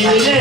Yeah.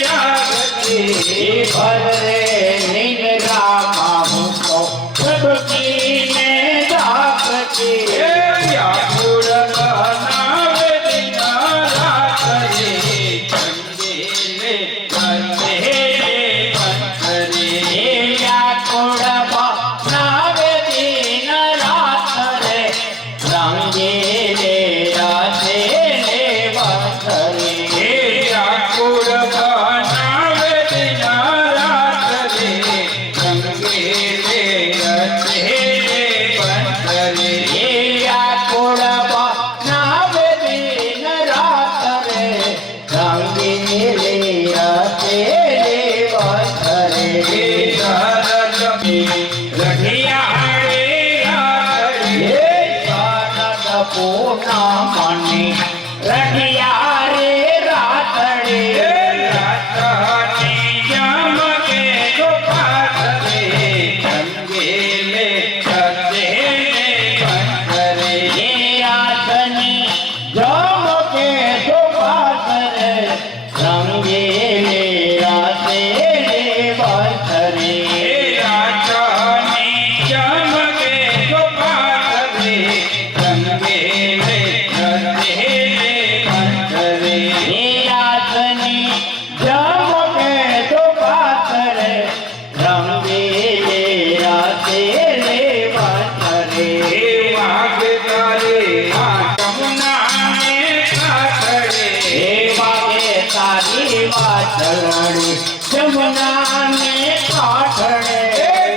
जागती જમકે તો પાથરે રંગીલે રાતે રે પાથરે વાગે તારે જમનાને પાથરે વાગે તારી વાછરણી જમનાને પાથરે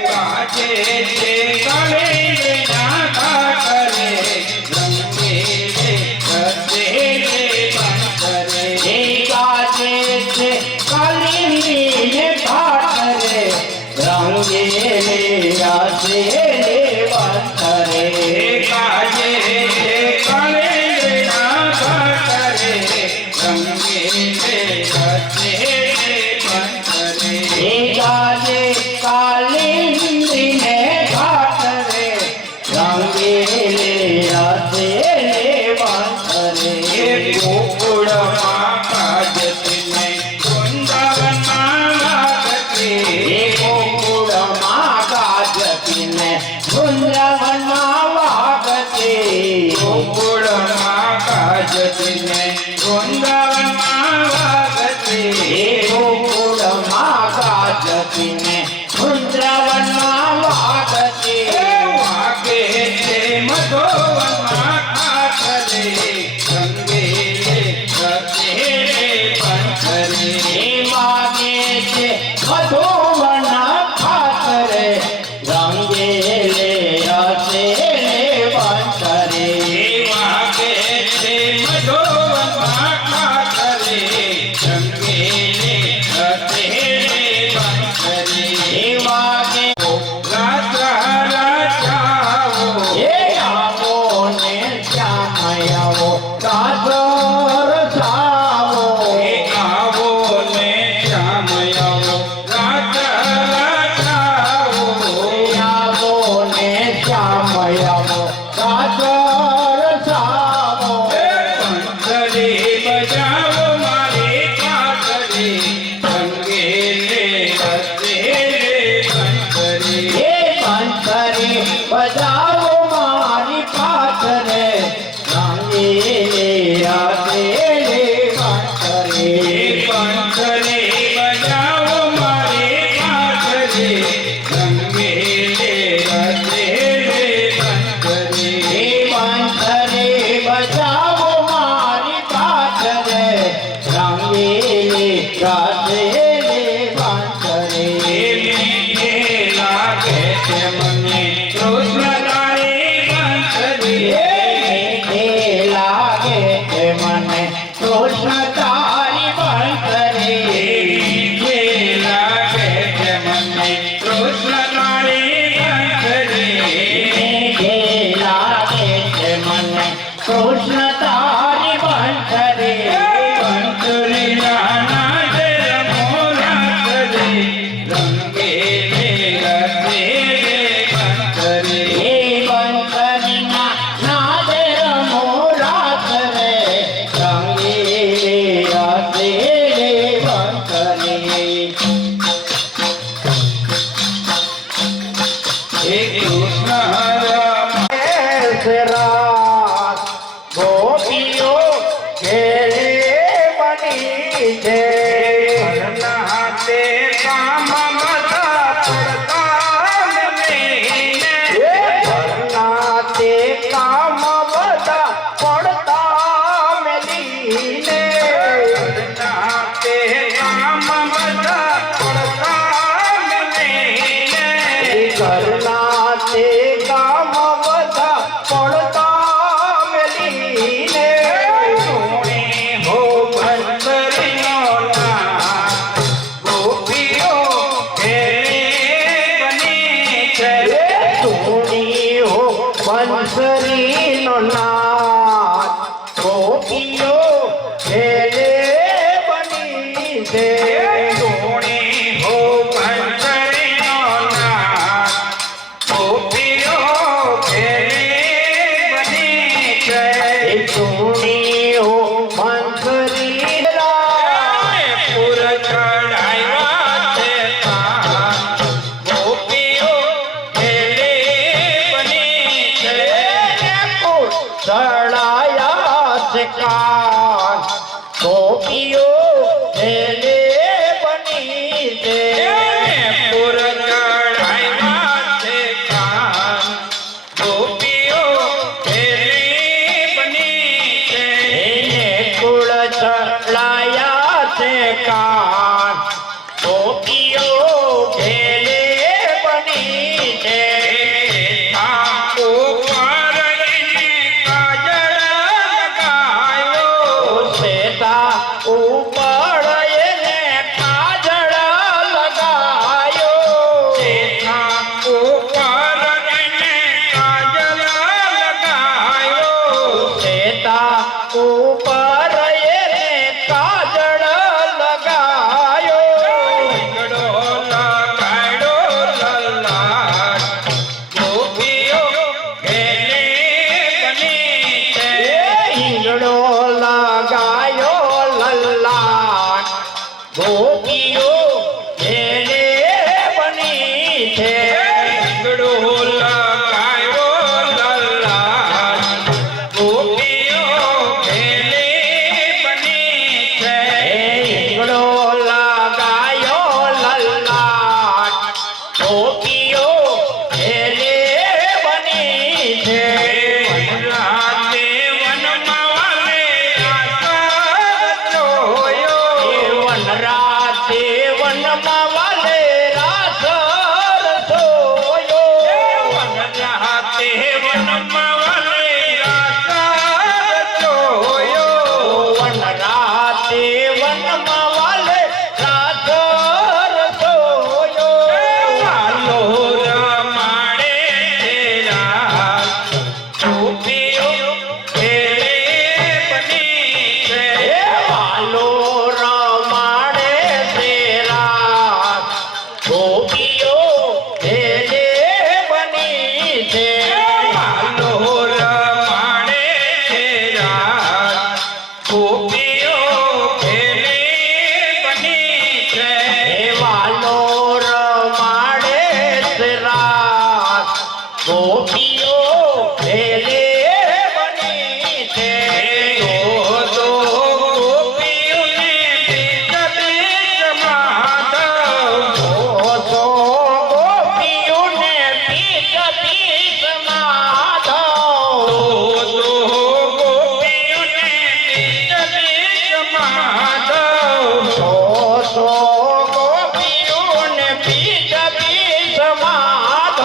કાજે છે કલે ના પાથરે રંગીલે રતે રે પાથરે કાજે છે કાલીને પાથરે રંગીલે રાતે રે પાથરે કાજે છે કલે ના પાથરે રંગીલે રતે રે પાથરે ગાજે કાલિંદીને પાથરે રંગીલે રાતે રે પાથરે ગોકુળમાં કાજતીને વૃંદાવનમાં વાગતે ગોકુળમાં ગાજતીને વૃંદાવનમાં વાગતે ગોકુળમાં કાજતીને વૃંદાવનમાં વાગતે ગોકુળમાં ગાજતીને વૃંદાવનમાં વાગતે વાગે છે મધોવનમાં પાથરે રંગીલે રતે રે પાથરે વાગે છે મધુવના પાથરે રંગીલે રાતે રે પાથરે વાગે છે મધોવનમાં પાથરે રંગીલે રતે રે પાથરે વાગે રાજા રાજાઓ આવો ને શ્યામ આવો કાજર સાવો આવો ને શ્યામ આવો રાજા રાજાઓ આવો ને શ્યામ આવો કાજર સાવો પંથરે બજાવો મારે પાથરે રંગીલે રતે રે પંથરે પંથરે બજાવો મારી પાથરે રંગીલે રાતે રે પાથરે પંથરે બજાવો મારે પાથરે રંગીલે રતે રે પંથરે પંથરે બજાવો મારી પાથરે રંગીલે રાતે રે પાથરે મીઠે લાગે છે મને કૃષ્ણ તારી પંથરે મીઠે લાગે છે મને કૃષ્ણ તારી પંથરે મીઠે લાગે છે મને કૃષ્ણ તારી પંથરે મીઠે લાગે છે મને કૃષ્ણ તારી પંથરે પંથરીના નાદે રમો રાત્રે રંગીલે રતે રે પંથરે પંથરીના નાદે રમો રાત્રે રંગીલે રાતે રે પંથરે હે કૃષ્ણ હર રાત ગોપીઓ ખેલે બની છે ઘરના હાથે કામ બધા પડતા લઈને ઘરના તે કામ બધા પડતા મેલીને ઘરના હાથે કામ બધા પડતા લઈને ઘરના તે કામ બધા પડતા મેલીને હો પંથરીનો નાથ ગોપીઓ ખેલે બની છે ધૂણી હો બંસરીનો નાથ ગોપીઓ ખેલે બની છે ધૂણી હો પંથરીનો નાથ ગોપીઓ ખેલે બની છે ધૂણી હો બંસરી પુર ચડાવ્યા છે કાન ગોપીઓ ખેલે બની છે ચડાયા છે કાન ગોપીઓ ખેલે ગોપીઓ એને બની છે ઈંગડો લગાયો લલાટ ગોપીઓ ખેલે બની છે ઈંગડો લગાયો લલાટ ગોપીઓ એને બની છે રાતે વનમાં વાલે આસર જોયો વનરાતે વનમાં વાલે રાસર સોયો રાતે વનમાં વાલે આસર જોયો વનરાતે વનમાં વાલે રાસર સોયો વાલો રમાડે તેરા ગોપીઓ ખેલે બની છે વાલો રમાડે તેરા ગોપીઓ એને બની છે વાલો રમાડે તેરા ગોપીઓ ખેલે બની છે વાલો રમાડે તેરા ગોપીઓ એને બની છે તો ગોપીઓને બીજ બીજ માધવ તો ગોપીઓને પીઠ પીઠ માધવ ગોપીઓને બીજ બીજ માધવ તો ગોપીઓને પીઠ પીઠ માધવ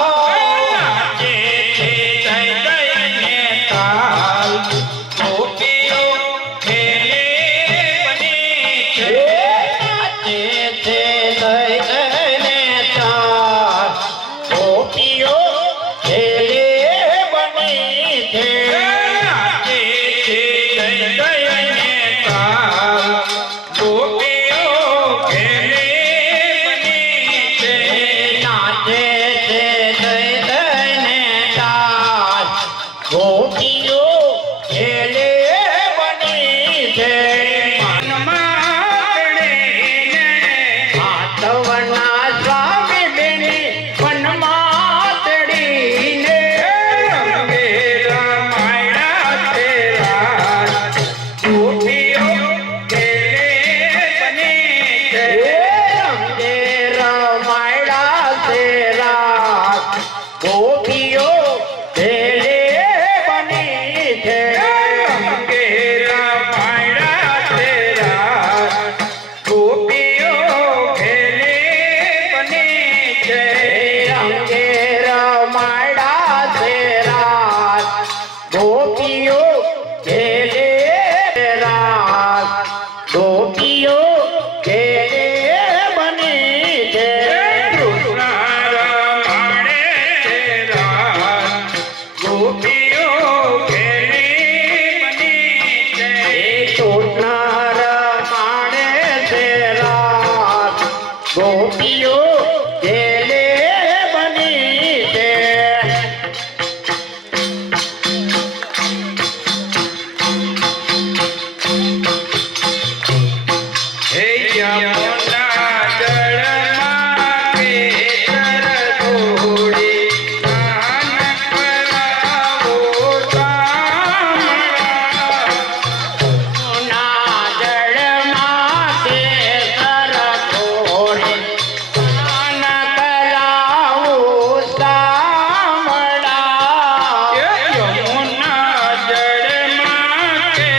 નાચે છે જય જયને તાલ ગોપીઓ ખેલે બની છે નાચે છે લઈને ચાર ગોપીઓ ખેલે બની છે નાચે છે જય જયને તાલ ગોપીઓ ખેલે બની છે નાચે છે લઈને ચાર ગોપીઓ ખેલે બની છે માધવના સ્વામી બેની વનમાં તેડીને રંગે રમાયડા તેરા ગોપીઓ ખેલે બની છે રંગે રમાયડા તેરા ગોપીઓ ખેલે તેરા ગોપીઓ ખેલે બની છે ગોપીઓ ખેલી બની છે સોનાર માણે તેરા ગોપીઓ ખેલે બની છે હે યમુના જળમાં કેસર ઘોડી સ્નાન કરાવો શામળા. ના જળમાં કેસર ઘોડે સ્નાન કરાવું શામળા. યમુના જળમાં કે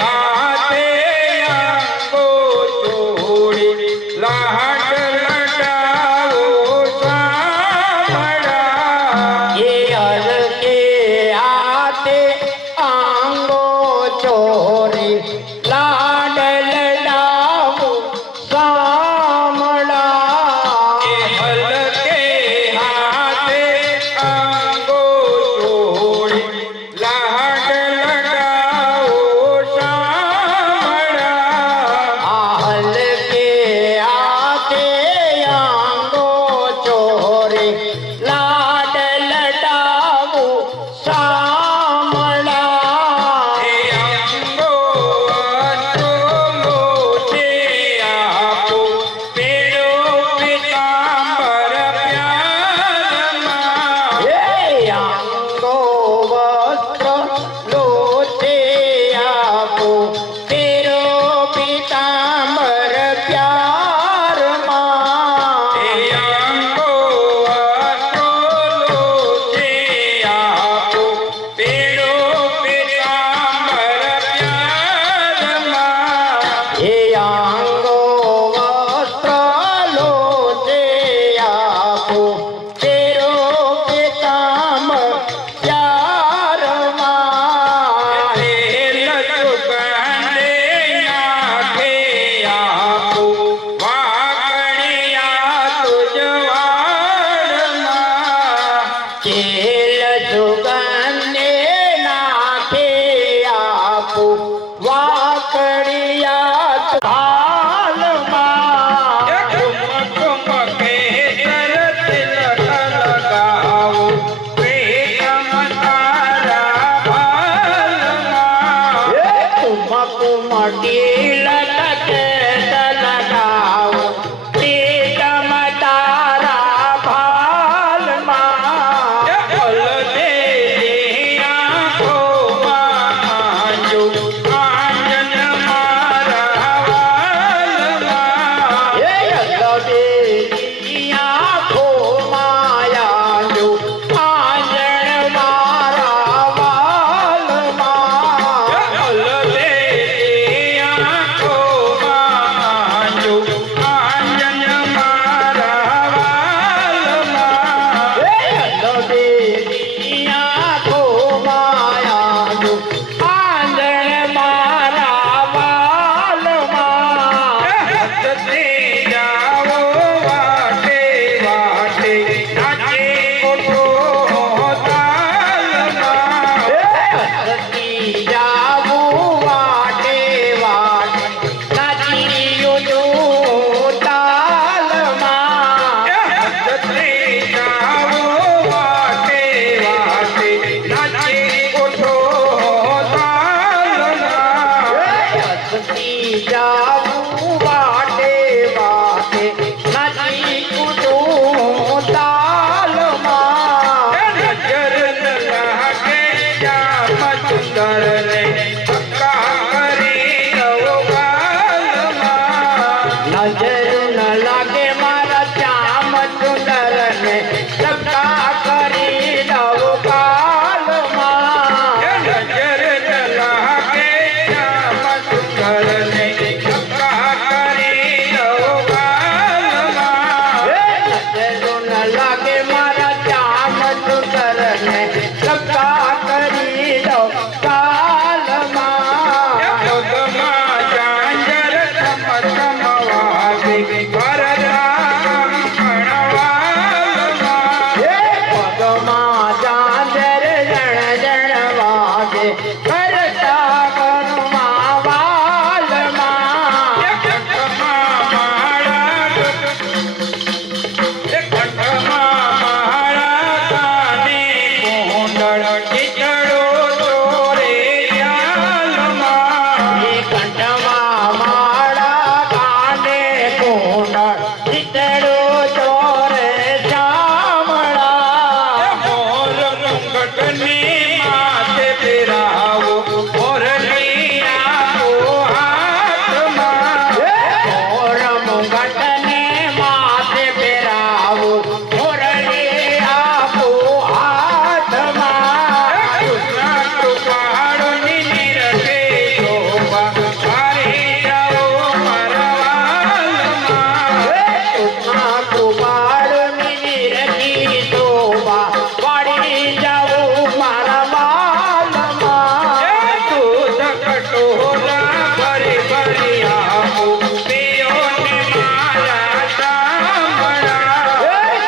હાથે આંગો નજર ન લાગે મારા શ્યામ સુંદર ને ધક્કા કરી દઉં કાલમાં નજર લાગે શ્યામ સુંદર ને ધક્કા કરી દઉં કાલમાં. નજર ન લાગે મારા શ્યામ સુંદર ને ધક્કા કરી દઉં કાલમાં પગમાં ઝાંઝર ચમ ચમ વાગે વરરામ કણવાલમાં. પગમાં ચાંદર જણ જણ વાગે કરતા કરુણા વાલમાં કંઠમાં માળા કાને કુંડળ ચિતડો ચોરે યાલમાં. કંઠમાં માળા કાને કુંડળ ચિતડો ચોરે શામળા મોર મુંગટની માથે પહેરાવો મોરલી આપો હાથમાં. મોર મુંગટને માથે પહેરાવું મોરલી આપો હાથમાં કૃષ્ણ કૃપાળુની નિરખે શોભા મારી જાઓ મારા વાલમાં. કૃપાળુની નિરખી શોભા વાળી જાઉં મારા વાલમાં દૂધ કટોરા ભરી ભરી આપો પીઓને મારા શામળા.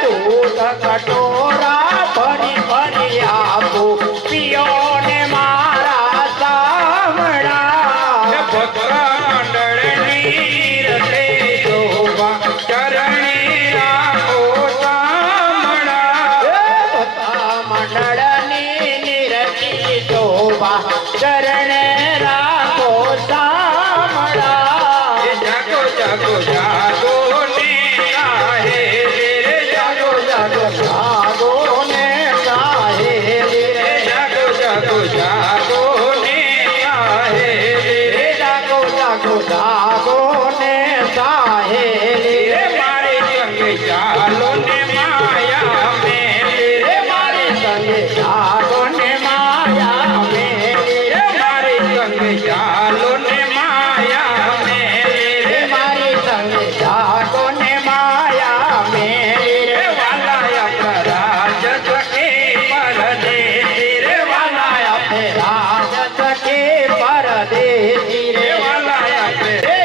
દૂધ કટોરા ભરી ભરી આપું પિયોને મારા સામડા ભક્ત મંડળની રથે શોભા ચરણે રાખો શામળા. મંડળની નિરતી શોભા ચરણે રાખો સામડા જાગો જાગો જાગો ને કાહે રે જાગો જાગો જાગો ને સાહેલી રે જાગો જાગો જાગો ને કાહે રે. જાગો જાગો જાગો ને સાહેલી રે રે મારી સંગે ચાલો ને માયા મેલે રે મારી સંગે જાગો ને માયા મેલી રે મારી સંગે ચાલો ને માયા મેલે રે મારી સંગે જાગો ને માયા મેલી રે રે વાલા આપણા રાજ સખે પરદેશી રે વાલા આપે રાજ સખે પરદેશી રે રે વાલા આપણે રે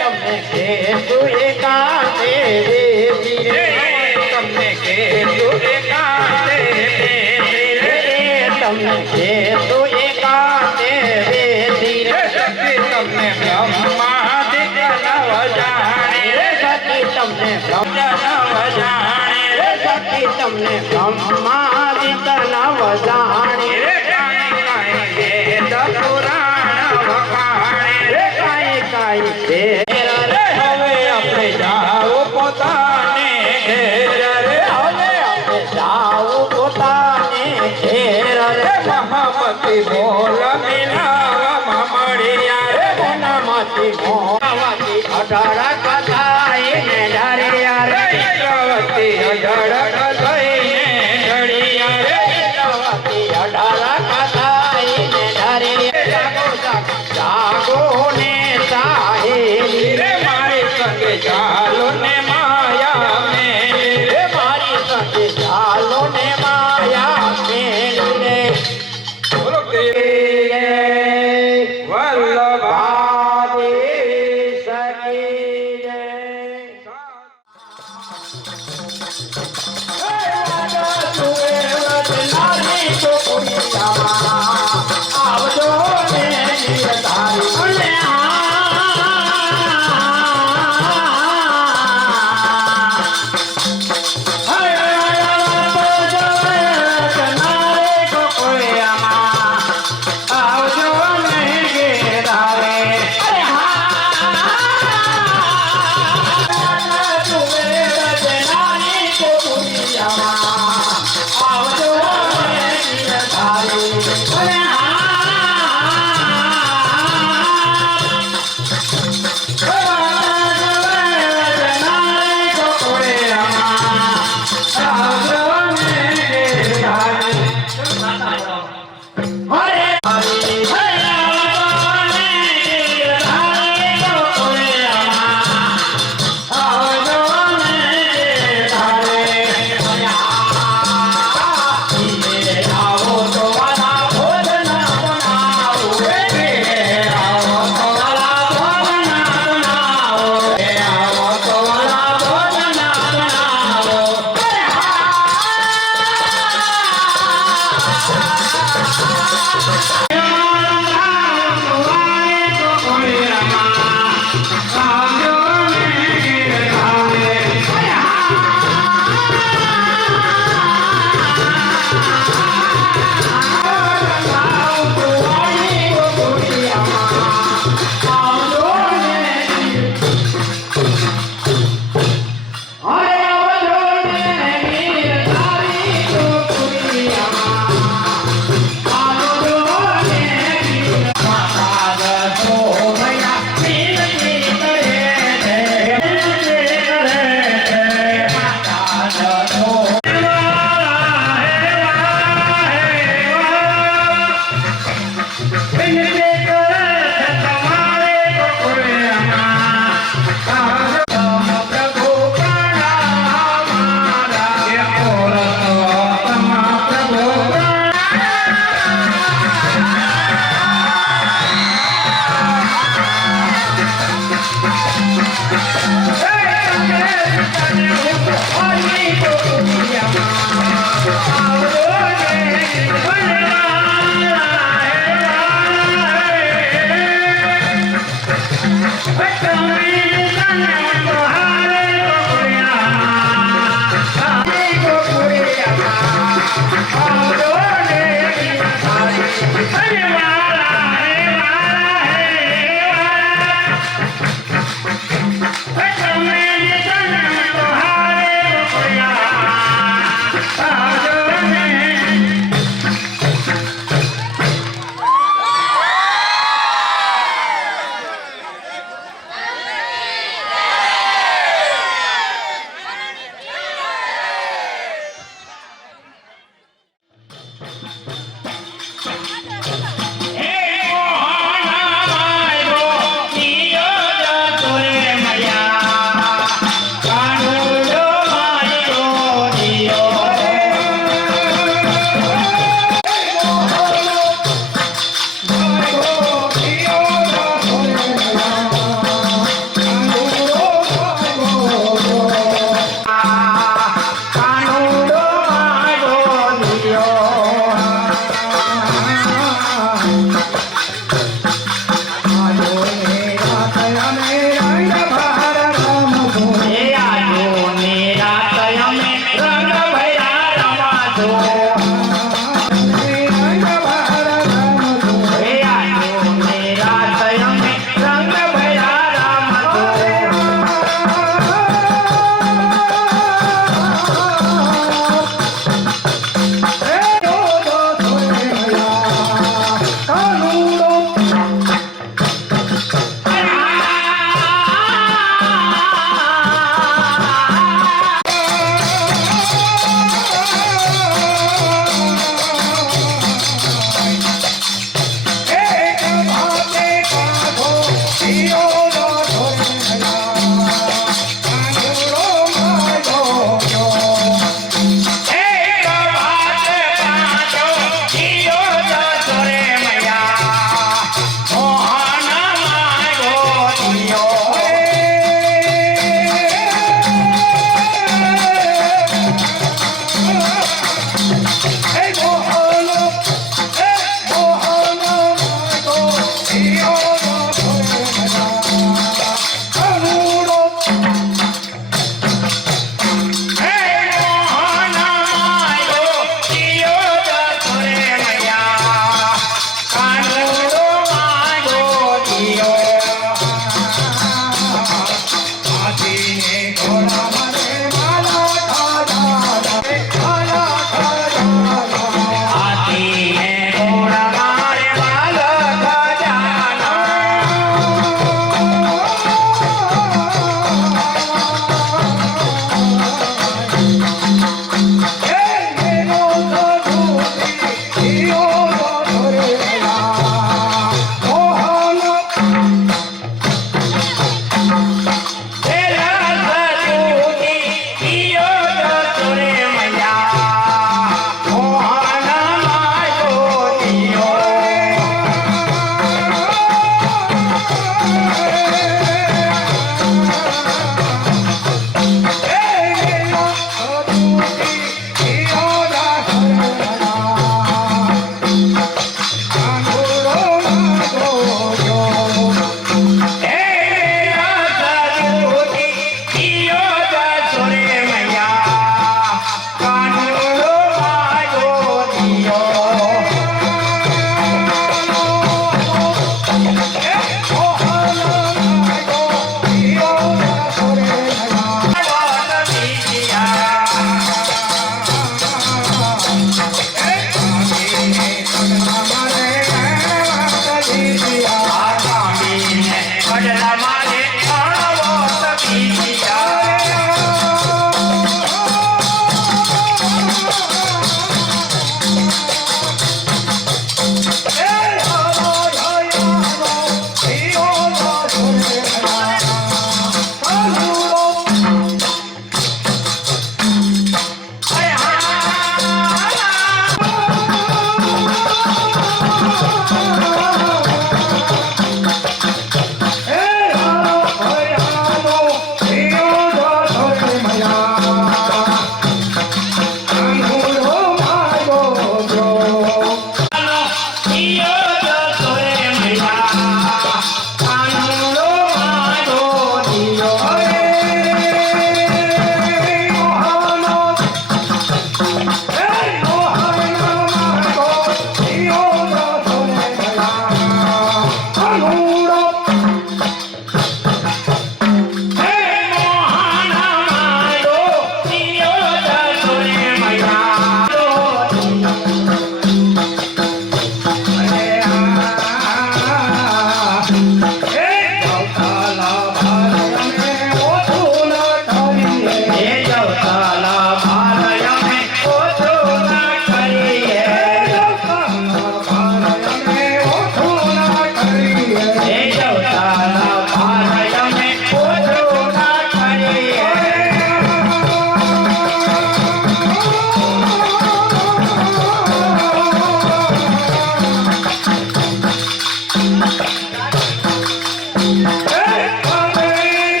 તમને કહેશું એકાંતે દેશી રે રે તમને કે તું એકાંતે દેશી રે. તમને કહેશું એકાંતે દેશી રે રે સખી તમને બ્રહ્માદિક નવ જાણે રે સખી તમને બ્રહ્મ નવ જાણે રે સખી તમને બ્રહ્માદિત નવ જાણી રે કાંઈ કાંઈ વેદ પુરાણ વખાણે રે કાંઈ કાંઈ ફેર રે હવે આપણે જાઓ પોતાને ઘેર રે. હવે આપણે જાવું પોતાને ઘેર રે રે મહામતી બોલ મિલાવામાં મળ્યા રે રે. મોનામાંથી મોનાવાથી અઢાર કથાઈને ઢાળ્યા રે ચૈત્રવતી અઢળક થઈને ઢળ્યા રે. ચૈત્રવતી અઢાર કથાઈને ઢાળ્યા જાગો જાગો જાગો ને સાહેલી રે મારી સંગે ચાલો ને માયા મેલી રે. રે મારી સંગે ચાલો ને માયા મેલી રે બોલો કે વલ્લભા આદેશ કી જય. આવજો ને નિરધારી આવજો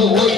હું